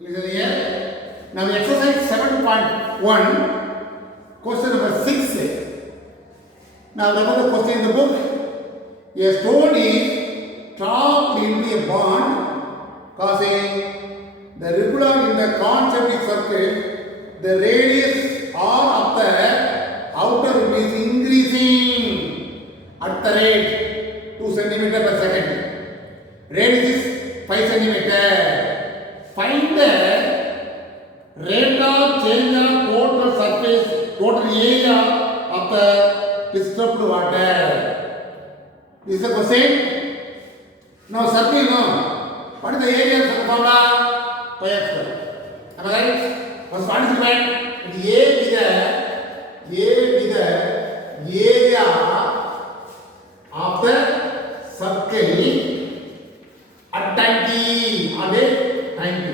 Listen here. Now exercise 7.1, question number 6. Now remember the question in the book. A stone is dropped into a pond, causing the ripple in the concentric circle. The radius R of the outer rim is increasing at the rate 2 cm per second. Radius is 5 cm. Find the rate of change of total surface, total area of the disturbed water. This is the question. Now circle, no. What is the area of the formula? Pi r square. Am I right? First what is given? A with the area of the circle at time t or time t.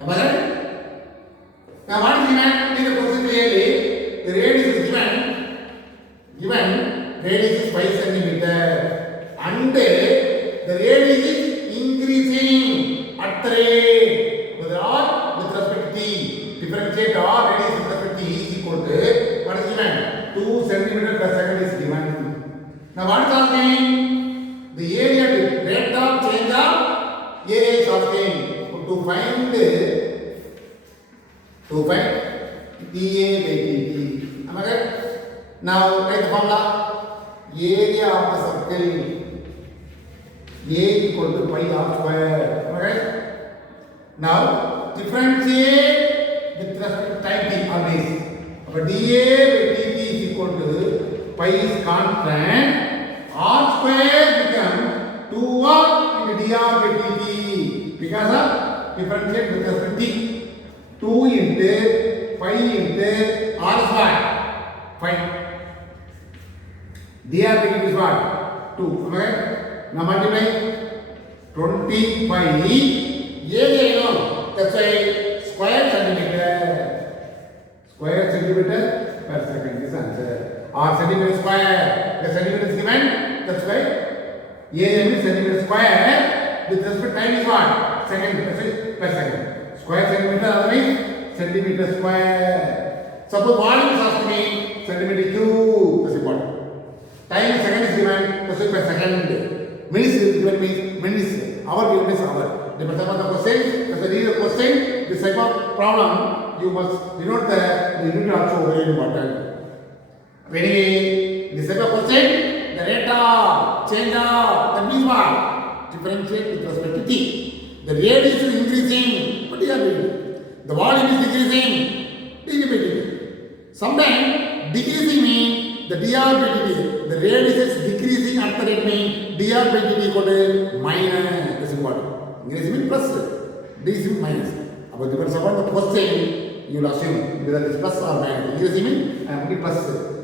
Am I right? Now what is given? In the question clearly, the radius is given radius is 5 cm and the radius is increasing at the rate with r with respect to t. Differentiate r radius with respect to t is equal to what is given? 2 cm per second is given. Now what is asking? The area rate of change of area is asking to find dA by dt. Am I right? Now write the formula. Area of the circle A equal to pi r square. Am I right? Now differentiate with respect to time t always. But dA by dt is equal to pi is constant. R square become 2r into dr by dt because of differentiate with respect to t. 2 into pi into r square. Fine. dr by dt is what? 2. Am I right? Now multiply 20 pi area, you know. That's why square centimeter per second is answer. R centimeter square. The centimeter is given. That's why area means centimeter square. With respect to time is what? Second per second. Square centimeter otherwise centimeter square. Suppose volume is asking me centimeter cube. That's important. Time is second is given. That's why per second. Minutes is given means minutes. Hour given means hour. Depends upon the question. As I read the question, this type of problem you must denote the unit also very important. Anyway, this type of question, the rate of change of that means what? Differentiate with respect to t. The radius is increasing, but the volume is decreasing, dv by dt. Sometimes decreasing means the dr by dt. The radius is decreasing at the rate means dr by dt equal to minus. That's important. Increasing means plus, decreasing means minus. But depends upon the question, you will assume whether it is plus or minus. Increasing means only plus.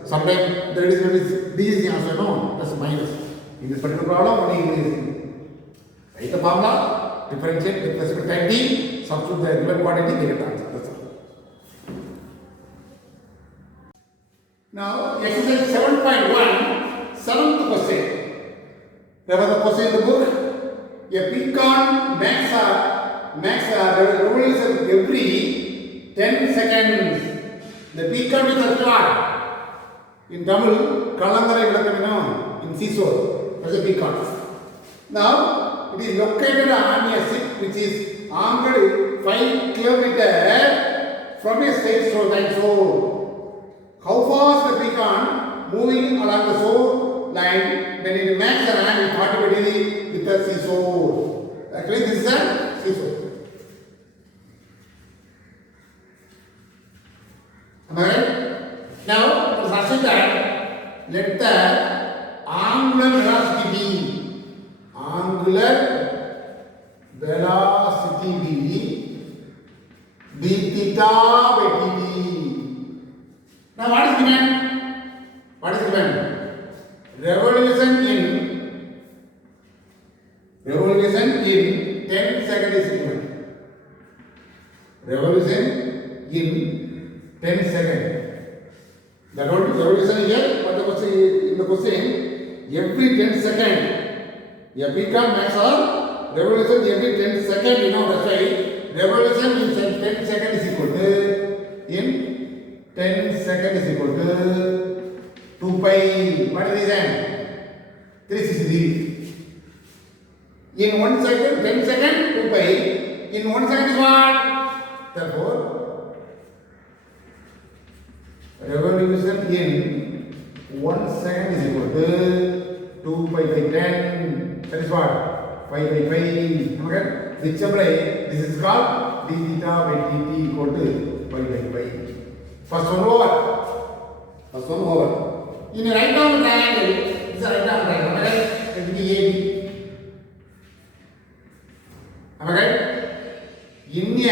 Sometimes the radius is decreasing also, no, that's minus. In this particular problem, only increasing. Write the formula, differentiate with respect to time t, substitute the given quantity, they get answer. That's all. Now, exercise 7.1, seventh question. Remember the question in the book? A pecan makes a revolution every 10 seconds. The pecan is a what? In Tamil, Kalangare Vilakkamino, in seashore, as a pecan. Now, it is located on a ship which is anchored 5 km from a straight shore. How fast the pecan moving along the shore line when it makes a land in 40 degree with the seashore? Actually, this is a seashore. Am I right? Now, let us assume that let the angular velocity be. Angular velocity be d theta by dt. Now, what is given? What is given? Revolution in 10 seconds is given. Revolution in 10 seconds. That what is revolution here? What the question in the question? Every 10 seconds, a pecan makes a revolution every 10 seconds. You know that's why revolution in 10 seconds is equal to, in 10 seconds is equal to 2 pi. What is the reason? 360 degrees. In 1 second, 10 seconds, 2 pi. In 1 second is what? Therefore, revolution in 1 second is equal to 2 pi by 10. That is what? 5 by 5. Okay? Which apply? This is called d theta by dt equal to 5 by 5. First one over. First one over. In a right arm triangle, this is a right arm triangle. Am I right? Let me AB. Am I right? In a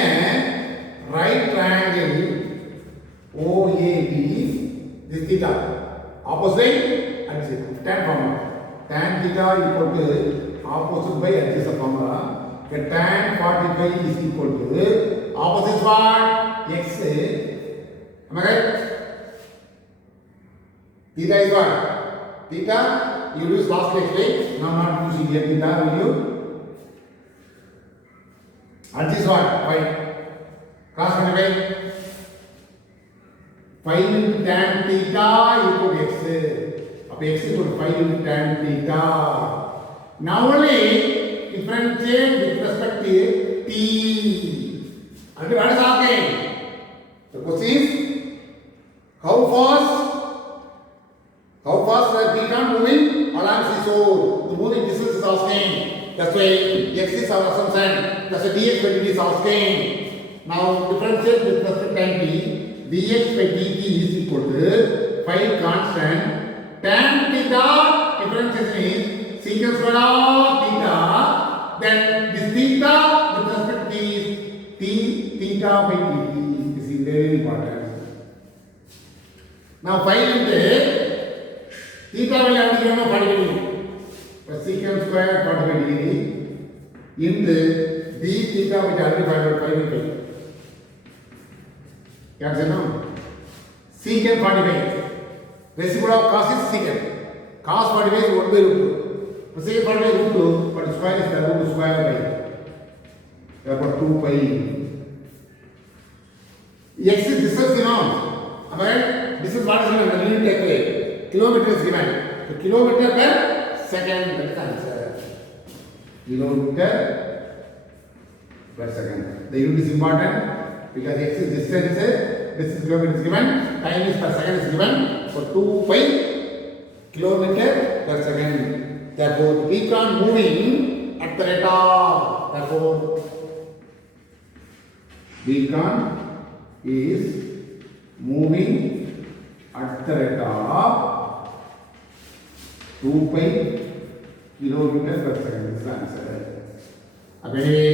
right triangle OAB, this theta. Opposite adjacent. Tan formula. Tan theta equal to opposite by adjacent formula. The tan 45 is equal to opposite what? X. Am I right? Theta is what? Theta, you use last explain. Now not using here theta, will you? Adjacent what? 5. Cross multiply. 5 into tan theta equal to x. X equal to 5 into tan theta. Now only differentiate with respect to t. And what is asking? The question is how fast were theta moving along seashore? The moving distance is asking. That's why x is our assumption. That's why dx by dt is asking. Now differentiate with respect to t. dx by dt is equal to 5 constant. Tan theta differentiation is secant square of theta. Then this theta with respect to is theta by dt. This is very important. Now 5 into theta will have to be 45 degree. But secant square 45 degree into d theta which already 5 by 5. क्या कहते हैं secant 45 reciprocal of cos is secant cos 45 is 1 by root 2 secant 45 is root 2 but square is the root square by therefore 2 pi x is distance given am I right this is what is given the unit take away kilometer is given so kilometer per second that is the answer kilometer per second the unit is important because x is distance, this is kilometer is given, time is per second is given, so 2 pi kilometer per second. Therefore, the beacon moving at the rate of, therefore, beacon is moving at the rate of 2 pi kilometer per second. This is the answer. Anyway,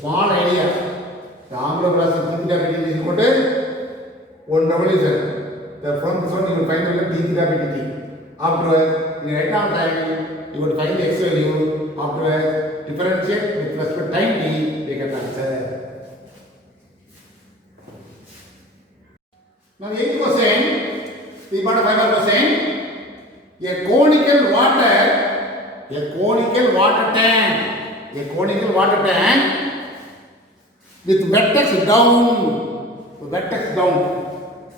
small idea. The angular velocity theta by dt is equal to 1 revolution. From this one you will find the d theta by dt. After in right arm triangle you will find the x value. After differentiate with respect to time t, they get the answer. Now 8th question, 3.5 question. A conical water tank with vertex down.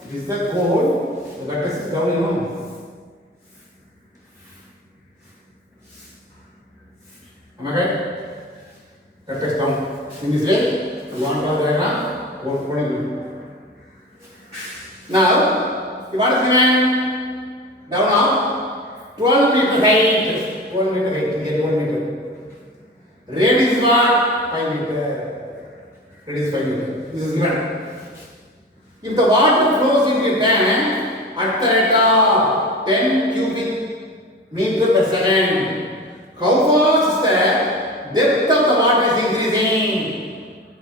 This is the code. The vertex is down, you know. Am I right? Vertex down. In this way, you want to draw the diagram. Now, what is given? Down now, 12 meter height. 12 meter height. Here 12 meter. Radius is what? 5 meter. Radius 5 meter. This is given. If the water flows into a tank at the rate of 10 cubic meter per second, how fast the depth of the water is increasing?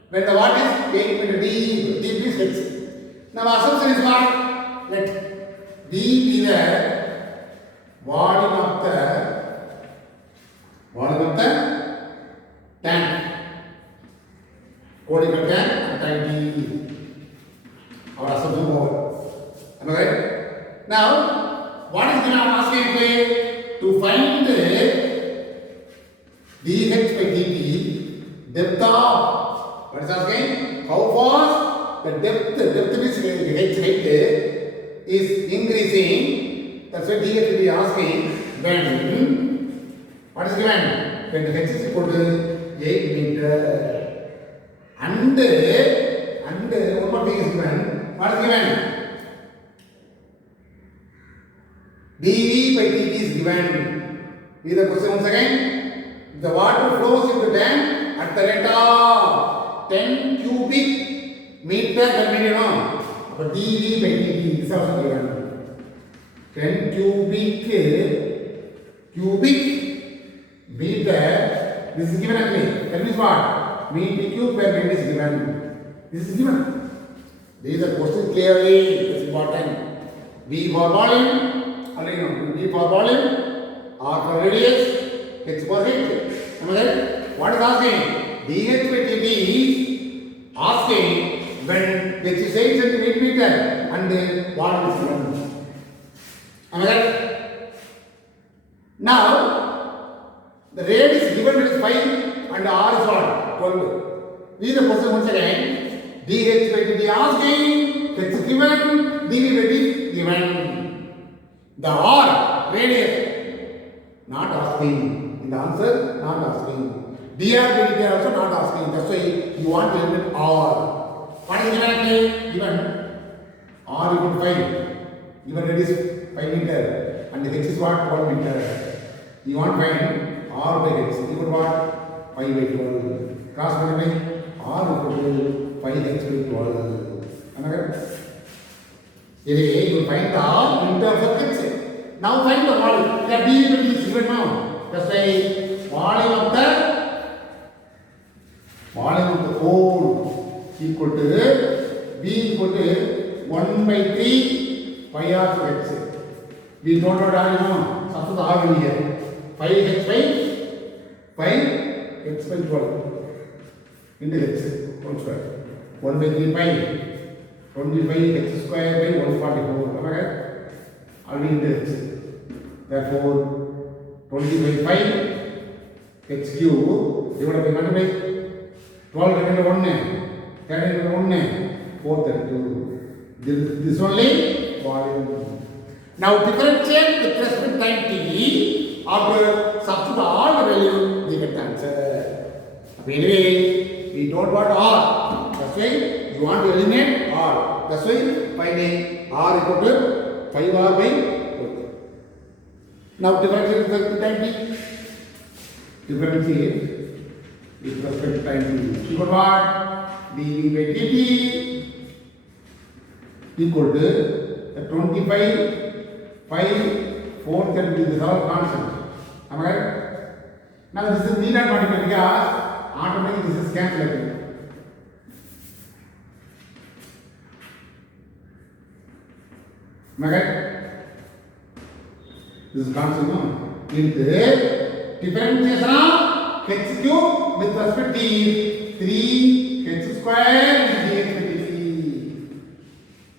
When the water is 8 meter deep, deep is fixed. Now assumption is what? Let D be the volume of the tank. Conical tank and time D. Our assumption over. Am I right? Now, what is given? I am asking to find the dH by dt depth of What is asking? How fast the depth means h height is increasing. That's why dx will be asking when. What is given? When the h is equal to 8 meter. And one more thing is given. What is given? dV by dt is given. Read the question once again. The water flows into the dam at the rate of 10 cubic meter per minute. But dV by dt is also given. 10 cubic meter. This is given actually. That means what? Meter cube per minute is given. This is given. These are questions clearly. It's important. V for volume. V for volume, R for radius, H for height. What is asking? dH by dt is asking when h is 8 centimeter and volume is given. Am I right? Now, the radius given is 5 and R is what? 12. Read the question once again. dH by dt asking, h is given, dV by dt is given. The R, radius, not asking. In the answer, not asking. dr by dt also not asking. That's why you want to limit R. What is given actually? Given R equal to 5. Given radius 5 meter. And h is what? 12 meter. You want to find R by h. Equal to what? 5 by 12. Cross multiply. R equal to 5h by 12. Am I right? Here you find the R in terms of h. Now find the volume. The dV is given now. That's why volume of the hole equal to V equal to 1 by 3 pi r h. We don't know R, substitute R in here. 5h by 5h by 12 into h whole square. 1 by 3 pi 25 h square by 144. Am I right? Already into h. Therefore, 20 by 5 h cube divided by multiply 12 divided by 1, 10 divided by 1, 432. This only volume. Now differentiate with respect to time t. After substitute all the value, we get the answer. Anyway, we don't want R. That's why you want to eliminate R. That's why finding R equal to 5R by 4. Now differentiate with respect to time t. Differentiate with respect to time t. Equal to what? dV by dt equal to 25 5 4 30. This is all constant. Am I right? Now this is need not multiply because automatically this is cancelled. Am I right? This is constant, no? Into differentiation of h cube with respect to 3h square dx by dt.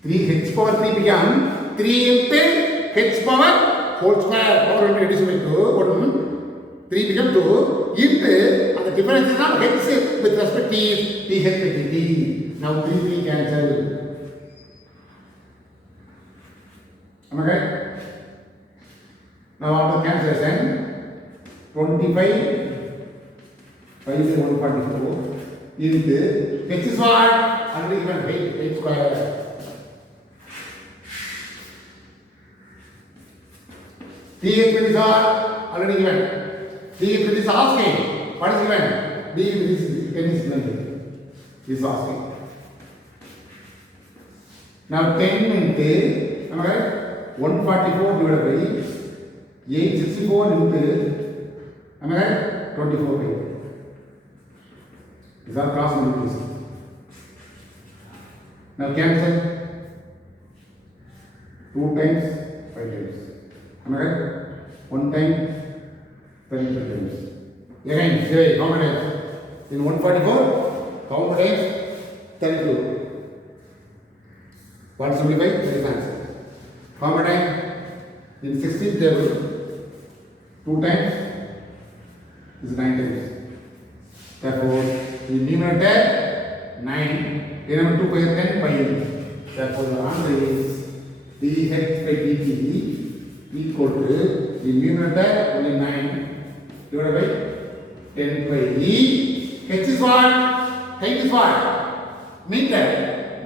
3h power 3 become 3 into h power whole square. Power into addition by 2. 3 become 2 into and the differentiation of h with respect to dh by dt. Now 3 cancel. Am I right? Now after cancellation, 25 5 is 144 into h is what? Already given 8 square. dx with this already given. dx with this asking. What is given? dx with this 10 is given. This is asking. Now 10 into, am I right? 144 divided by 864 into, am I right? 24 by 8. These are cross multiplication. Now cancel. 2 times 5 times. Am I right? 1 time 25 times. Again, say how many times? In 144, how many times? 32. 175, 3 times. How many times? In 16th table, 2 times is 9 times. Therefore, in numerator 9. Remember 2 pi is 10 pi. Therefore, the answer is dh by dt equal to the numerator only 9 divided by 10 by e. H is what? Height is what? Meter.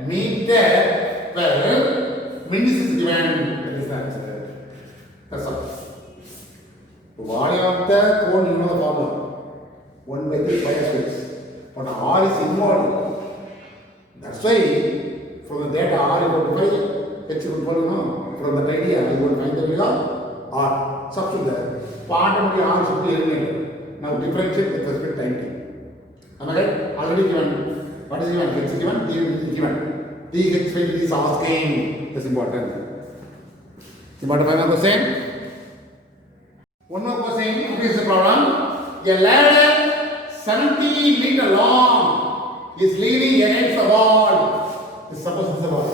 Meter per minutes is given. That is the answer. That's all. The volume of the cone, you know the problem. 1 by 3 pi squares. But r is involved. That's why from the data r equal to 5, h equal to, from that idea, you will find the value of r. Substitute that. Part of the r should be eliminated. Now differentiate with respect to time t. Am I right? Already given. What is given? H is given, d is given. dh by dt is asking. That's important. Important final question. One more question. What is the problem? A ladder 70 meter long is leaning against the wall. Suppose it's a wall.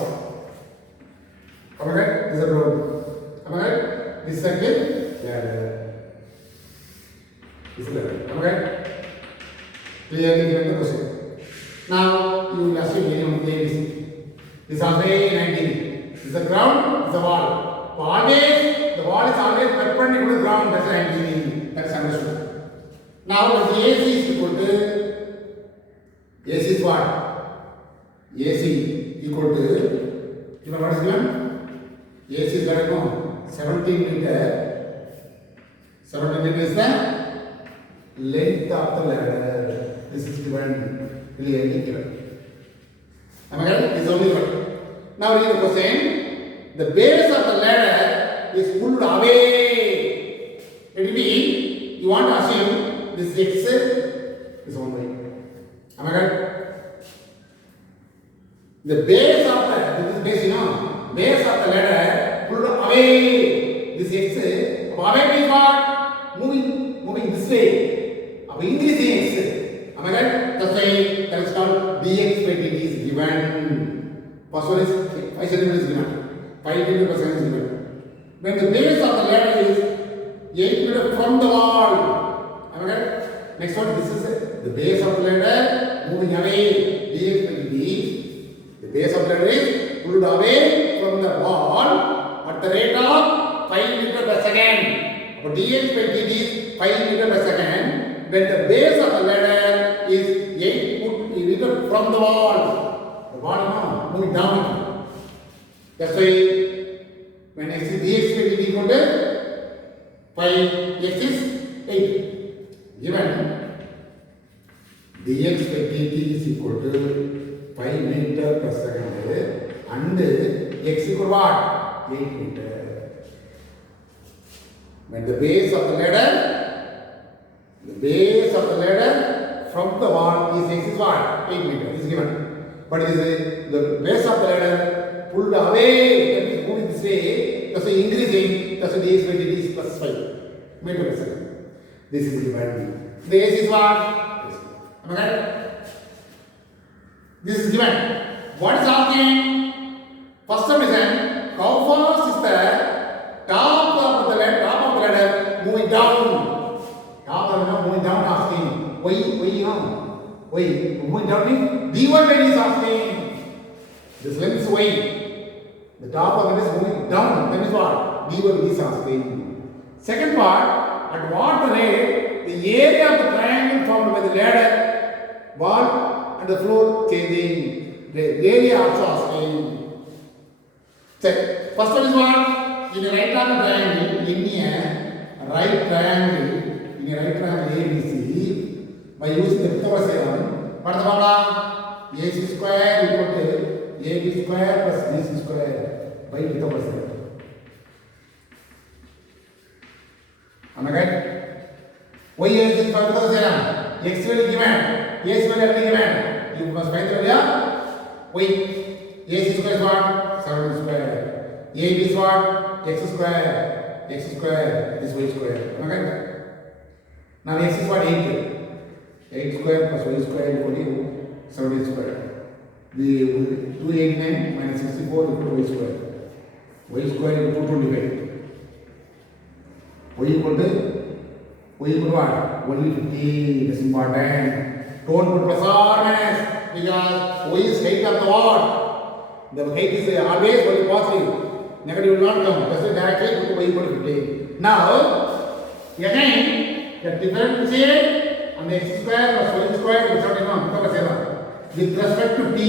Am I right? This is a road. Am I right? This is a ladder. This is a ladder. Am I right? Clearly given the question. Now you will assume any one of the ABC. This is always 90. This is the ground. This is the wall. Always the wall is always perpendicular to the ground. That's 90. That's understood. Now the AC is equal to AC is what? AC equal to, you know what is given? AC is given 17 meter. 17 meter is the length of the ladder. This is given, clearly given. Am I right? This is only one. Now read the question. The base of the ladder is pulled away. It will be, you want to assume this x is one way. Am I right? The base of the, this is base, base of the ladder pulled away. This x, away means what? Moving this way. Increasing x. Am I right? That's why that is called dx by dt is given. First one is 5 cm is given. 5 meter per second is given. When the base of the ladder is 8 meter from the wall. Am I right? Next one, this is the base of the ladder moving away. dx by dt. The base of the ladder is pulled away from the wall at the rate of 5 meter per second. So dx by dt is 5 meter per second. When the base of the ladder is 8 meter from the wall. The wall moving down. That's why when x is dx by dt equal to 5, x is 8. Given dx by dt is equal to 5 meter per second and x equal what? 8 meter. When the base of the ladder from the wall is x is what? 8 meter is given. But it is the base of the ladder pulled away, that is moving this way, that's why increasing, that's why dx by dt is plus 5 meter per second. This is given. The AC is what? Am I right? This is given. What is asking? First submission, how fast is the top of the ladder moving down? Top of the ladder moving down asking. Why moving down means d1 by d is asking. This length is y. The top of it is moving down. That is what? d1 is asking. Second part, at what rate the area of the triangle formed by the ladder, wall and the floor changing. The area also asking. Check. First one is what? In a right angle triangle, in a right triangle ABC, by using the Pythagoras theorem, what is the formula? AC square equal to AB square plus BC square by Pythagoras theorem. Am I right? Y is in Pythagoras theorem. X value given. AC value given. You must find the value. Y. AC square is what? 7 square. AB is what? X square. X square is y square. Am I right? Now x is what? 8. 8 square plus y square equal to 70 square. The 289 minus 64 equal to y square. Y square equal to 225. Y equal to what? Only 50. This is important. Don't put plus or minus because The height is always going to positive. Negative will not come. Just directly put y equal to 15. Now, again, the differentiate on the x square plus y square is not enough. With respect to t.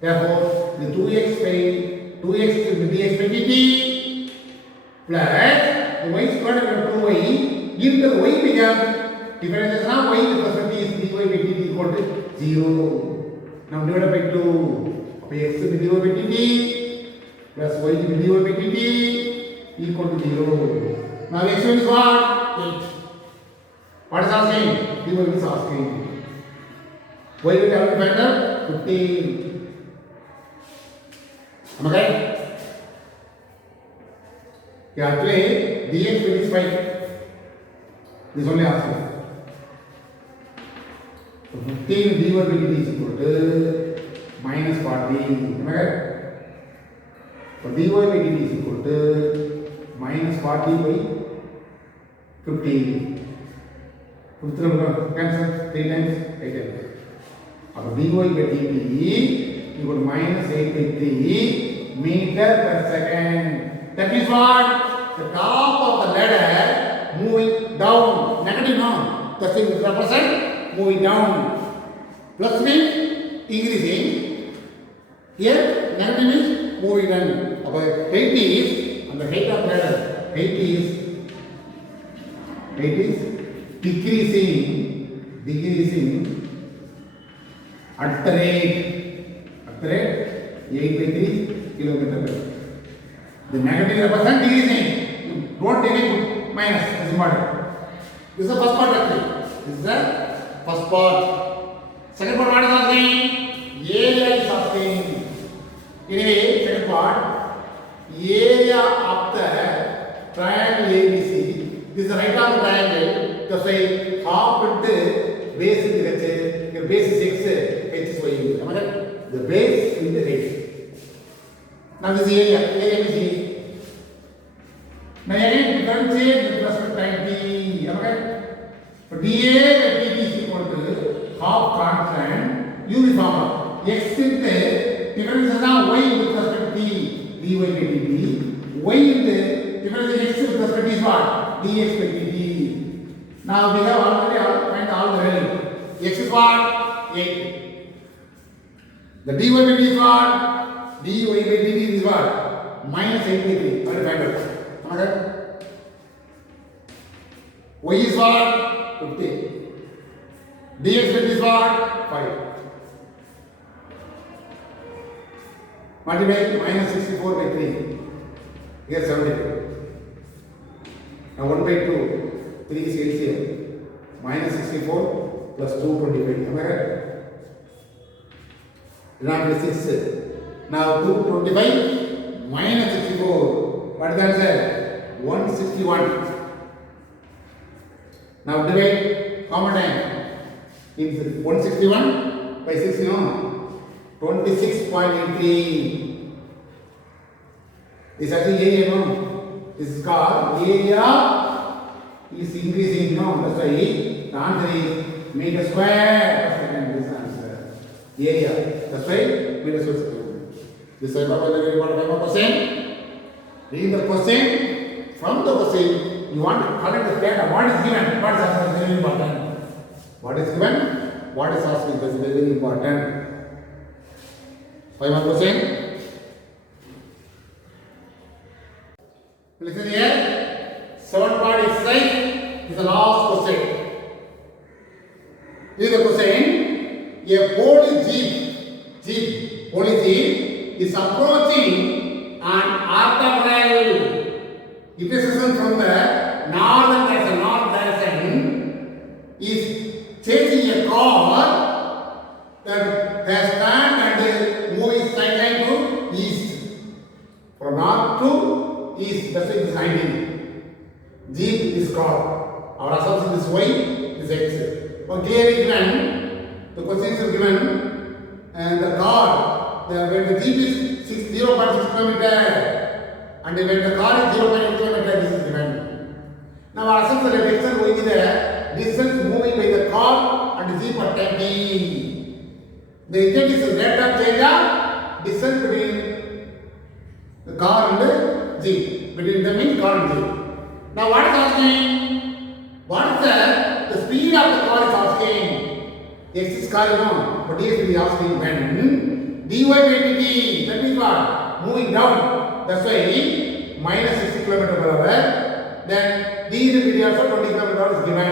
Therefore, the 2x to the dx by dt plus the y square equal to 2y. If the y becomes differentiation of y with respect to t is dy by dt equal to 0. Now divided by 2. X to the dy by dt plus y to the dy by dt equal to 0. Now x is what? 8. What is asking? Dy is asking. Y will have to find out 15. Am I right? Yeah, actually dx is 5. This only asking. So 15 dy by dt is equal to minus 40. Am I right? So dy by dt is equal to minus 40 by 15. 15 cancel 3 times 8 times. So dy by dt equal to minus 8 by 3 meter per second. That is what? The top of the ladder moving down. Negative no. The thing represent moving down. Plus means increasing. Here negative means moving down. About 80 is on the height of ladder. 80 is decreasing at the rate 8 by 3 kilometer per. The negative represent decreasing. Don't take it minus. This is important. This is the first part actually. This is the first part. Second part what is asking? Area is asking. Anyway, second part. Area of the triangle ABC. This is the right of the triangle. That's why half into base is h. Your base is x. H is y. Am I right? The base is the h. Now this is area. Area is e. Now again differentiate with respect to time t. Am I right? So dA by dt is equal to half constant uniform. X into differentiation of y with respect to t. dy by dt. Y into differentiation x with respect to is what? dx by dt. Now we have already find all the value. X is what? 8. The dy by dt is what? dy by dt is what? Minus 8 by 3. Already find out. Okay? Y is what? 50. dx by dt is what? 5. Multiply minus 64 by 3. Here 72. Now 1 by 2. 3 is LCM. Minus 64 plus 225. Am I right? Denominator 6. Now 225 minus 64. What is the answer? 161. Now divide common time. It's 161 by 6, no? 26.83. This is actually area, no? This is called area is increasing, no? That's why the answer is meter square per second. This answer. Area. That's why meter square per second. This is about the very important question. Read the question. From the question, you want to collect the data. What is given? What is asked is very important. What is given? What is asked is very important. Five more question. Listen here. 7 part exercise is the last question. Here is the question. A police jeep is approaching an orthogonal. If it is from the north direction, is chasing a car that has turned and moving sideline to east. From north to east, that's why it is 90. Jeep is car. Our assumption is y is x. But clearly given, the questions are given, and the car, when the jeep is 0.6 kilometer, and when the car is 0.8 kilometer, this is given. Now our assumption is x and y is the distance moving by the car and the jeep at time t. The intent is the rate of change of distance between the car and G. Between them means car and G. Now what is asking? What is the speed of the car is asking? X is car, you know, but dx will be asking when dy by dt. That means what? Moving down. That's why minus 60 km per hour. Then d is dt also 20 km per hour is given.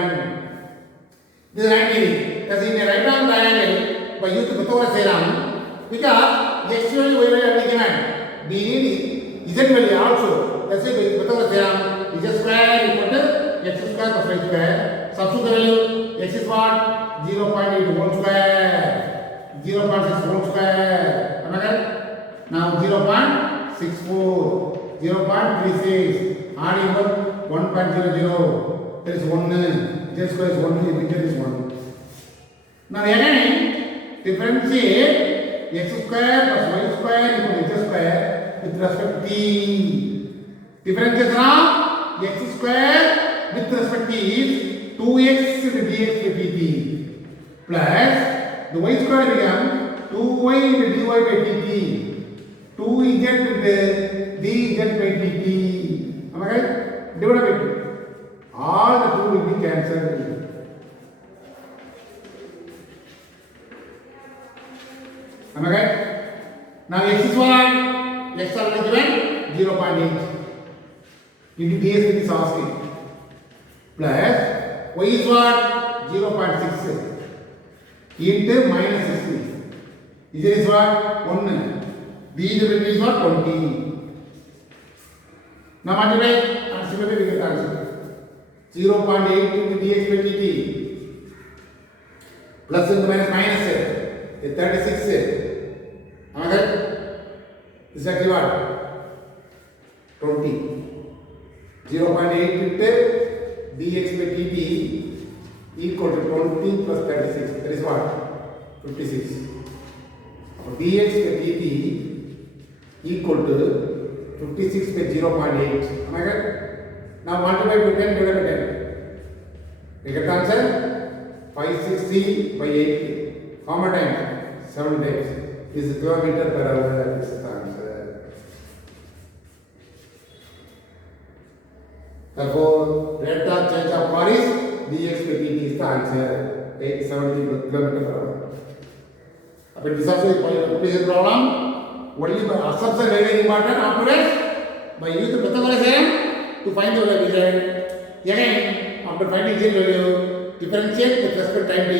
This is 90. That's in a right angle triangle by using Pythagoras theorem, because x value, y value are given. B is z value also. That's why by Pythagoras theorem, z square equal to x square plus y square. Substitute the value. X is what? 0.8 whole square. 0.6 whole square. Am I correct? Now 0.64, 0.36. R equal 1.00. There is 1. Z square is 1, Z is 1. Now again, differentiate x square plus y square equal to z square with respect to t. Differentiate now x square with respect to is 2x into dx by dt plus the y square become 2y into dy by dt, 2z into dz by dt. Am I right? Divide by 2. All the 2 will be cancelled. Am I right? Now x is what? X already given 0.8 into dx is asking plus y is what? 0.6 into minus 60. Z is what? 1. D is what? 20. Now multiply and similarly we get the answer. 0.8 into dx by dt plus into minus minus 36. Am I correct? This is actually what? 20. 0.8 into dx by dt equal to 20 plus 36. That is what? 56. So dx by dt equal to 56 by 0.8. Am I correct? Now multiply by 10 divided by 10. We get the answer 560 by 80. How many times? 7 times. This is kilometer per hour. This is the answer. Therefore, rate of change of car is dx by dt is the answer. 70 km per hour. But this also is a problem. Only by assumption very important. Afterwards, by using Pythagoras theorem to find the result. Again, after finding z value, differentiate with respect to time t,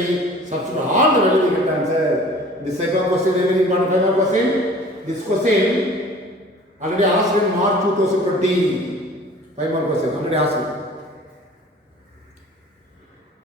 substitute all the value we get the answer. This type of question is very important. 5 mark question. This question already asked in March 2020. 5 mark question already asked.